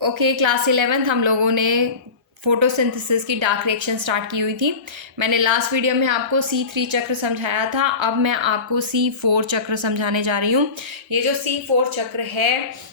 Okay, class 11th हम लोगों ने फोटोसिंथेसिस की डार्क रिएक्शन स्टार्ट की हुई थी। मैंने लास्ट वीडियो में आपको C3 चक्र समझाया था। अब मैं आपको C4 चक्र समझाने जा रही हूँ। ये जो C4 चक्र है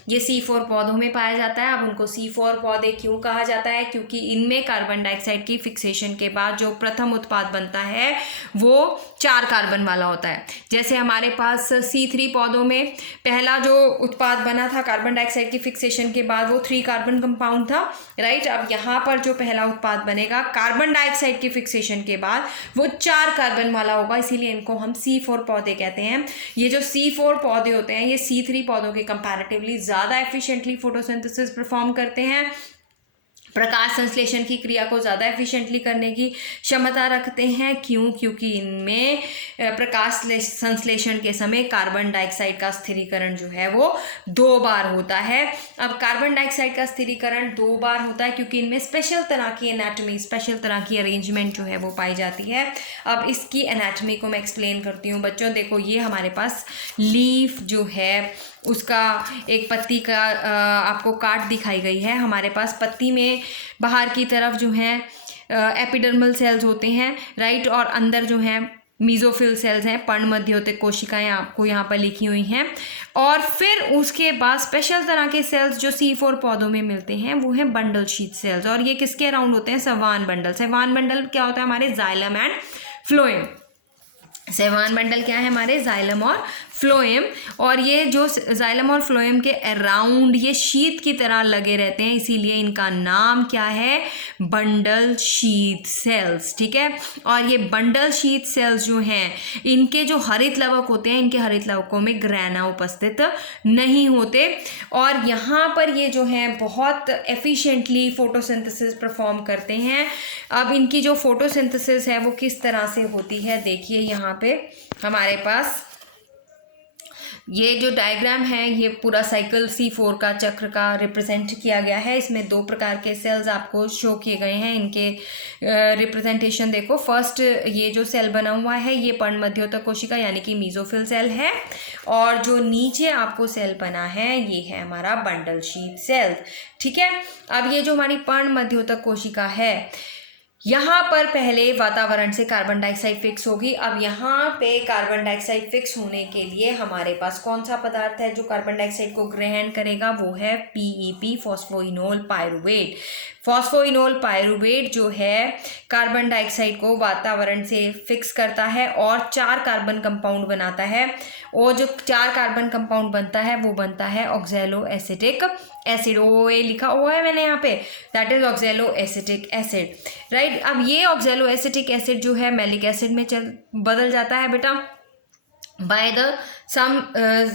ये C4 पौधों में पाया जाता है। अब उनको C4 पौधे क्यों कहा जाता है? क्योंकि इनमें कार्बन डाइऑक्साइड की फिक्सेशन के बाद जो प्रथम उत्पाद बनता है वो 4 कार्बन वाला होता है। जैसे हमारे पास C3 पौधों में पहला जो उत्पाद बना था कार्बन डाइऑक्साइड की फिक्सेशन के बाद वो 3 कार्बन कंपाउंड था, राइट। अब यहाँ पर जो पहला उत्पाद बनेगा कार्बन डाइऑक्साइड की फिक्सेशन के बाद वो 4 कार्बन वाला होगा, इसीलिए इनको हम C4 पौधे कहते हैं। ये जो C4 पौधे होते हैं ये C3 पौधों के कंपैरेटिवली ज़्यादा एफिशिएंटली फोटोसिंथेसिस परफॉर्म करते हैं, प्रकाश संश्लेषण की क्रिया को ज़्यादा एफिशिएंटली करने की क्षमता रखते हैं। क्यों? क्योंकि इनमें प्रकाश संश्लेषण के समय कार्बन डाइऑक्साइड का स्थिरीकरण जो है वो 2 बार होता है। अब कार्बन डाइऑक्साइड का स्थिरीकरण 2 बार होता है क्योंकि इनमें स्पेशल तरह की एनाटॉमी, स्पेशल तरह की अरेंजमेंट जो है वो पाई जाती है। अब इसकी एनाटॉमी को मैं एक्सप्लेन करती हूँ बच्चों। देखो, ये हमारे पास लीफ जो है उसका एक पत्ती का आपको काट दिखाई गई है। हमारे पास पत्ती में बाहर की तरफ जो है एपिडर्मल सेल्स होते हैं, राइट, और अंदर जो है मीजोफिल सेल्स हैं, पर्णमध्योतिक कोशिकाएं आपको यहाँ पर लिखी हुई हैं। और फिर उसके बाद स्पेशल तरह के सेल्स जो C4 पौधों में मिलते हैं वो हैं बंडल शीथ सेल्स, और ये किसके अराउंड होते हैं? सवान बंडल। सवान बंडल क्या होता है? हमारे xylem and phloem. Sawan bundle क्या है? हमारे जाइलम और फ्लोएम। और ये जो जाइलम और फ्लोएम के अराउंड ये शीत की तरह लगे रहते हैं, इसीलिए इनका नाम क्या है? बंडल शीथ सेल्स, ठीक है। और ये बंडल शीथ सेल्स जो हैं इनके जो हरित लवक होते हैं, इनके हरित लवकों में ग्रैना उपस्थित नहीं होते, और यहाँ पर ये जो हैं बहुत एफिशिएंटली फोटोसिंथेसिस परफॉर्म करते हैं। अब इनकी जो फोटोसिंथेसिस है वो किस तरह से होती है, देखिए यहाँ पे हमारे पास ये जो डायग्राम है ये पूरा साइकिल C4 का चक्र का रिप्रेजेंट किया गया है। इसमें 2 प्रकार के सेल्स आपको शो किए गए हैं। इनके रिप्रेजेंटेशन देखो। फर्स्ट ये जो सेल बना हुआ है ये पर्णमध्योतक कोशिका यानी कि मीजोफिल सेल है, और जो नीचे आपको सेल बना है ये है हमारा बंडल शीथ सेल, ठीक है। अब ये जो हमारी पर्णमध्योतक कोशिका है यहाँ पर पहले वातावरण से कार्बन डाइऑक्साइड फिक्स होगी। अब यहाँ पे कार्बन डाइऑक्साइड फिक्स होने के लिए हमारे पास कौन सा पदार्थ है जो कार्बन डाइऑक्साइड को ग्रहण करेगा? वो है PEP, phosphoenol pyruvate. Phosphoenol pyruvate जो है कार्बन डाइऑक्साइड को वातावरण से फिक्स करता है और 4 कार्बन कंपाउंड बनाता है, और जो 4 कार्बन कंपाउंड बनता है वो बनता है ऑक्सैलो एसिटिक एसिड। OA लिखा हुआ है मैंने यहाँ पे, that is oxalo acetic acid, right. अब ये ऑक्सैलो एसिटिक एसिड जो है मैलिक एसिड में बदल जाता है बेटा by the some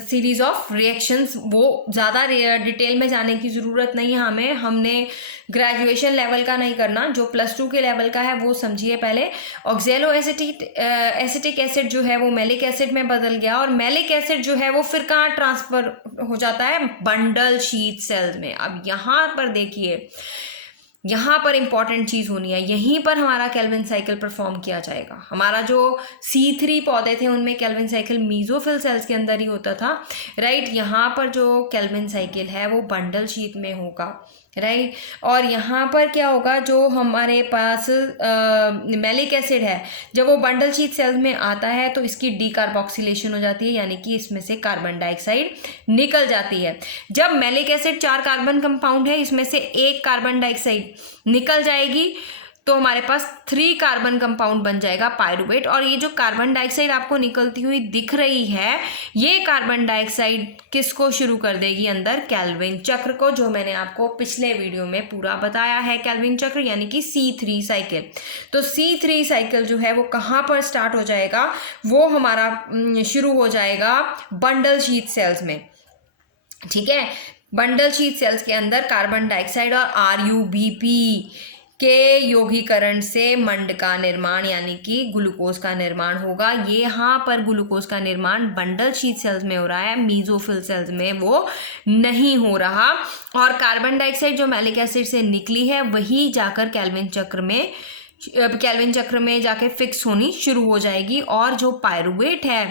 series of reactions. वो ज़्यादा डिटेल में जाने की ज़रूरत नहीं है हमें, हमने ग्रेजुएशन लेवल का नहीं करना, जो +2 के लेवल का है वो समझिए पहले। ऑक्सैलो एसिटिक एसिड जो है वो मैलिक एसिड में बदल गया, और मैलिक एसिड जो है वो फिर कहाँ ट्रांसफर हो जाता है? बंडल शीथ सेल्स में। अब यहाँ पर देखिए, यहाँ पर इंपॉर्टेंट चीज़ होनी है, यहीं पर हमारा केल्विन साइकिल परफॉर्म किया जाएगा। हमारा जो C3 पौधे थे उनमें केल्विन साइकिल मीजोफिल सेल्स के अंदर ही होता था, राइट। यहाँ पर जो केल्विन साइकिल है वो बंडल शीथ में होगा, राइट। और यहाँ पर क्या होगा? जो हमारे पास मैलिक एसिड है जब वो बंडल शीथ सेल्स में आता है तो इसकी डीकार्बोक्सिलेशन हो जाती है, यानी कि इसमें से कार्बन डाइऑक्साइड निकल जाती है। जब मैलिक एसिड 4 कार्बन कंपाउंड है, इसमें से 1 कार्बन डाइऑक्साइड निकल जाएगी तो हमारे पास 3 कार्बन कंपाउंड बन जाएगा पायरुवेट। और ये जो कार्बन डाइऑक्साइड आपको निकलती हुई दिख रही है ये कार्बन डाइऑक्साइड किसको शुरू कर देगी? अंदर केल्विन चक्र को, जो मैंने आपको पिछले वीडियो में पूरा बताया है। केल्विन चक्र यानी कि C3 साइकिल। तो C3 साइकिल जो है वो कहाँ पर स्टार्ट हो जाएगा? वो हमारा शुरू हो जाएगा बंडल शीथ सेल्स में, ठीक है। बंडल शीथ सेल्स के अंदर कार्बन डाइऑक्साइड और RuBP के यौगीकरण से मंड का निर्माण यानी कि ग्लूकोज का निर्माण होगा। ये यहाँ पर ग्लूकोज का निर्माण बंडल शीथ सेल्स में हो रहा है, मीजोफिल सेल्स में वो नहीं हो रहा। और कार्बन डाइऑक्साइड जो मैलिक एसिड से निकली है वही जाकर केल्विन चक्र में जाके फिक्स होनी शुरू हो जाएगी, और जो पायरुवेट है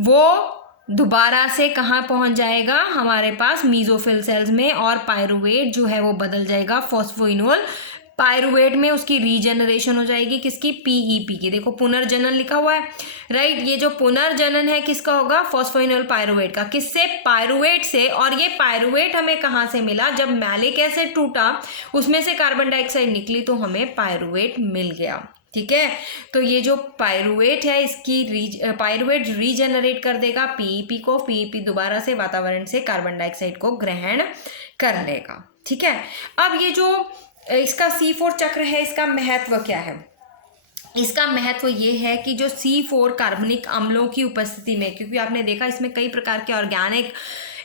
वो दोबारा से कहाँ पहुंच जाएगा, हमारे पास मीजोफिल सेल्स में, और पायरुवेट जो है वो बदल जाएगा फॉस्फोइनोल पायरुवेट में, उसकी रीजनरेशन हो जाएगी किसकी, पीईपी की। देखो पुनर्जनन लिखा हुआ है, राइट। ये जो पुनर्जनन है किसका होगा, फॉस्फोइनोल पायरुवेट का। किससे, पायरुवेट से। और ये पायरुवेट हमें कहाँ से मिला, जब मैलिक एसिड टूटा उसमें से कार्बन डाइऑक्साइड निकली तो हमें पायरुवेट मिल गया, ठीक है। तो ये जो पायरुवेट है इसकी पायरुवेट रीजनरेट कर देगा पीईपी को, पीईपी दोबारा से वातावरण से कार्बन डाइऑक्साइड को ग्रहण कर लेगा, ठीक है। अब ये जो इसका C4 चक्र है, इसका महत्व क्या है, इसका महत्व ये है कि जो C4 कार्बनिक अम्लों की उपस्थिति में, क्योंकि आपने देखा इसमें कई प्रकार के ऑर्गेनिक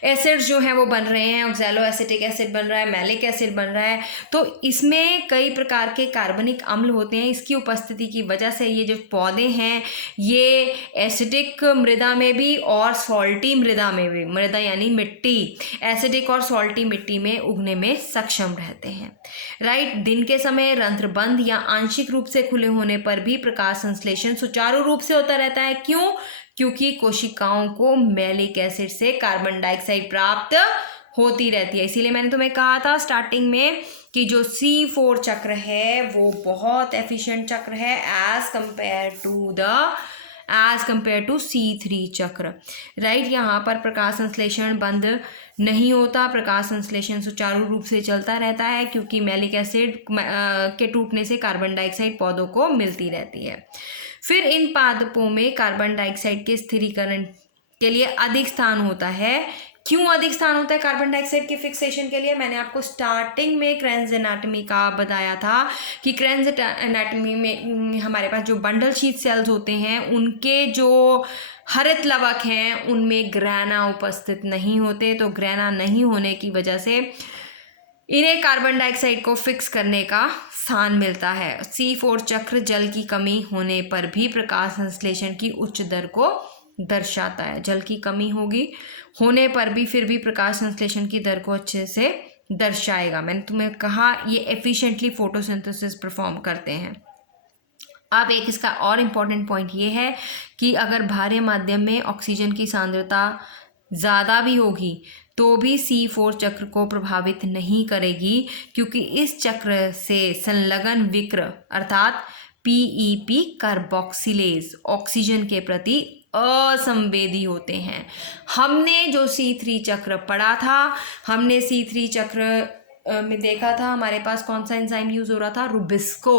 एसिड्स जो हैं वो बन रहे हैं, ऑक्सैलो एसिटिक एसिड बन रहा है, मैलिक एसिड बन रहा है, तो इसमें कई प्रकार के कार्बनिक अम्ल होते हैं। इसकी उपस्थिति की वजह से ये जो पौधे हैं ये एसिडिक मृदा में भी और सॉल्टी मृदा में भी, मृदा यानी मिट्टी, एसिडिक और सॉल्टी मिट्टी में उगने में सक्षम रहते हैं, राइट। दिन के समय रंध्र बंद या आंशिक रूप से खुले होने पर भी प्रकाश संश्लेषण सुचारू रूप से होता रहता है। क्यों, क्योंकि कोशिकाओं को मैलिक एसिड से कार्बन डाइऑक्साइड प्राप्त होती रहती है। इसीलिए मैंने तुम्हें कहा था स्टार्टिंग में कि जो C4 चक्र है वो बहुत एफिशिएंट चक्र है एज कंपेयर टू C3 चक्र, राइट। यहाँ पर प्रकाश संश्लेषण बंद नहीं होता, प्रकाश संश्लेषण सुचारू रूप से चलता रहता है क्योंकि मैलिक एसिड के टूटने से कार्बन डाइऑक्साइड पौधों को मिलती रहती है। फिर इन पादपों में कार्बन डाइऑक्साइड के स्थिरीकरण के लिए अधिक स्थान होता है। क्यों अधिक स्थान होता है कार्बन डाइऑक्साइड के फिक्सेशन के लिए, मैंने आपको स्टार्टिंग में क्रेन्ज एनाटॉमी का बताया था कि क्रेन्ज एनाटॉमी में हमारे पास जो बंडल शीथ सेल्स होते हैं उनके जो हरित लवक हैं उनमें ग्रैना उपस्थित नहीं होते, तो ग्रैना नहीं होने की वजह से इन्हें कार्बन डाइऑक्साइड को फिक्स करने का स्थान मिलता है। C4 चक्र जल की कमी होने पर भी प्रकाश संश्लेषण की उच्च दर को दर्शाता है। जल की कमी होने पर भी फिर भी प्रकाश संश्लेषण की दर को अच्छे से दर्शाएगा। मैंने तुम्हें कहा ये एफिशिएंटली फोटोसिंथेसिस परफॉर्म करते हैं। अब एक इसका और इम्पॉर्टेंट पॉइंट ये है कि अगर बाह्य माध्यम में ऑक्सीजन की सांद्रता ज़्यादा भी होगी तो भी C4 चक्र को प्रभावित नहीं करेगी, क्योंकि इस चक्र से संलग्न विक्र अर्थात PEP कार्बोक्सिलेज ऑक्सीजन के प्रति असंवेदी होते हैं। हमने जो C3 चक्र पढ़ा था, हमने C3 चक्र में देखा था हमारे पास कौन सा एंजाइम यूज़ हो रहा था, रुबिस्को।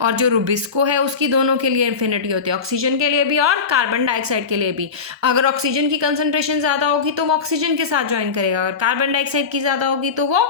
और जो रुबिस्को है उसकी दोनों के लिए इन्फिनिटी होती है, ऑक्सीजन के लिए भी और कार्बन डाइऑक्साइड के लिए भी। अगर ऑक्सीजन की कंसंट्रेशन ज़्यादा होगी तो वो ऑक्सीजन के साथ ज्वाइन करेगा, अगर कार्बन डाइऑक्साइड की ज़्यादा होगी तो वो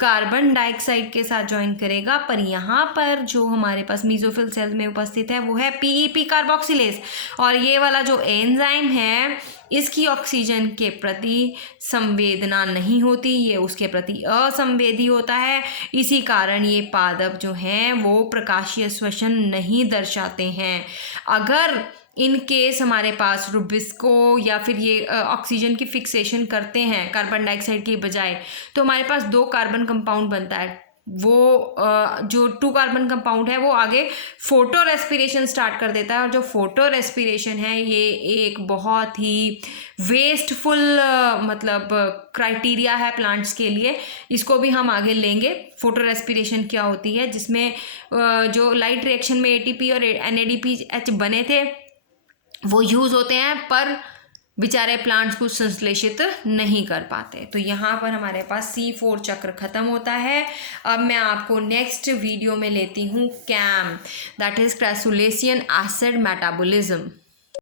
कार्बन डाइऑक्साइड के साथ ज्वाइन करेगा। पर यहाँ पर जो हमारे पास मीजोफिल सेल में उपस्थित है वो है PEP कार्बोक्सिलेज, और ये वाला जो एंजाइम है इसकी ऑक्सीजन के प्रति संवेदना नहीं होती, ये उसके प्रति असंवेदी होता है। इसी कारण ये पादप जो हैं वो प्रकाशीय श्वसन नहीं दर्शाते हैं। अगर इन केस हमारे पास रुबिस्को या फिर ये ऑक्सीजन की फिक्सेशन करते हैं कार्बन डाइऑक्साइड की बजाय, तो हमारे पास 2 कार्बन कंपाउंड बनता है। वो जो 2 कार्बन कंपाउंड है वो आगे फोटो रेस्पिरेशन स्टार्ट कर देता है, और जो फोटो रेस्पिरेशन है ये एक बहुत ही वेस्टफुल मतलब क्राइटेरिया है प्लांट्स के लिए। इसको भी हम आगे लेंगे। फोटो रेस्पिरेशन क्या होती है, जिसमें जो लाइट रिएक्शन में ATP और NADPH बने थे वो यूज़ होते हैं, पर बेचारे प्लांट्स को संश्लेषित नहीं कर पाते। तो यहाँ पर हमारे पास C4 चक्र खत्म होता है। अब मैं आपको नेक्स्ट वीडियो में लेती हूँ CAM, that is crassulacean acid metabolism.